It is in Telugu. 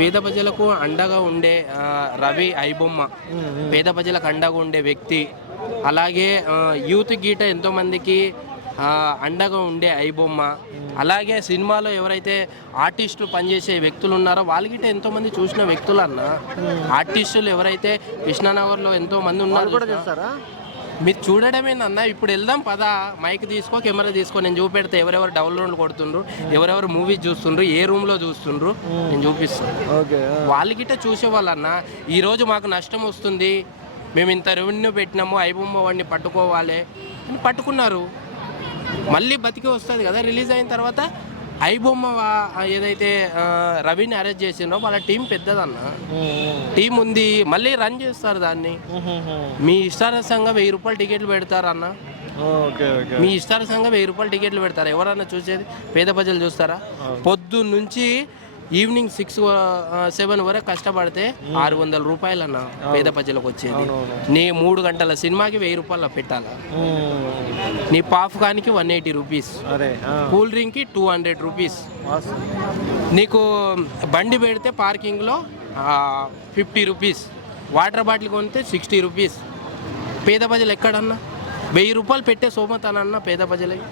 పేద ప్రజలకు అండగా ఉండే రవి ఐబొమ్మ. పేద ప్రజలకు అండగా ఉండే వ్యక్తి. అలాగే యూత్ గీట ఎంతో మందికి ఆ, అండగా ఉండే ఐబొమ్మ. అలాగే సినిమాలో ఎవరైతే ఆర్టిస్టులు పనిచేసే వ్యక్తులు ఉన్నారో వాళ్ళకిట ఎంతో మంది చూసిన వ్యక్తులు అన్న ఆర్టిస్టులు ఎవరైతే కృష్ణానగర్లో ఎంతో మంది ఉన్నారు మీరు చూడడమేనన్న ఇప్పుడు వెళ్దాం పదా. మైక్ తీసుకో కెమెరా తీసుకో. నేను చూపెడితే ఎవరెవరు డౌన్లోడ్ కొడుతుండ్రు ఎవరెవరు మూవీస్ చూస్తుండ్రు ఏ రూమ్లో చూస్తుండ్రు నేను చూపిస్తాను ఓకే వాళ్ళకిట చూసేవాళ్ళన్న. ఈరోజు మాకు నష్టం వస్తుంది. మేము ఇంత రెవెన్యూ పెట్టినాము ఐబొమ్మ వాడిని పట్టుకోవాలి అని పట్టుకున్నారు. మళ్ళీ బతికి వస్తుంది కదా రిలీజ్ అయిన తర్వాత ఐబొమ్మ ఏదైతే రవిని అరెస్ట్ చేసిండ్రో వాళ్ళ టీం పెద్దదన్న. టీం ఉంది మళ్ళీ రన్ చేస్తారు దాన్ని. మీ ఇష్టారసంగా వెయ్యి రూపాయలు టికెట్లు పెడతారన్న. మీ ఇష్టారసంగా వెయ్యి రూపాయలు టికెట్లు పెడతారా. ఎవరన్నా చూసేది? పేద ప్రజలు చూస్తారా? పొద్దు నుంచి ఈవినింగ్ సిక్స్ సెవెన్ వరకు కష్టపడితే ఆరు వందల రూపాయలు అన్న పేద ప్రజలకు వచ్చేది. నీ మూడు గంటల సినిమాకి వెయ్యి రూపాయలు పెట్టాలా. నీ పాప్కార్న్కి వన్ ఎయిటీ రూపీస్. కూల్ డ్రింక్కి టూ హండ్రెడ్ రూపీస్. నీకు బండి పెడితే పార్కింగ్లో ఫిఫ్టీ రూపీస్. వాటర్ బాటిల్ కొనితే సిక్స్టీ రూపీస్. పేద ప్రజలు ఎక్కడన్నా? వెయ్యి రూపాయలు పెట్టే సోమతనన్న పేద ప్రజలకి.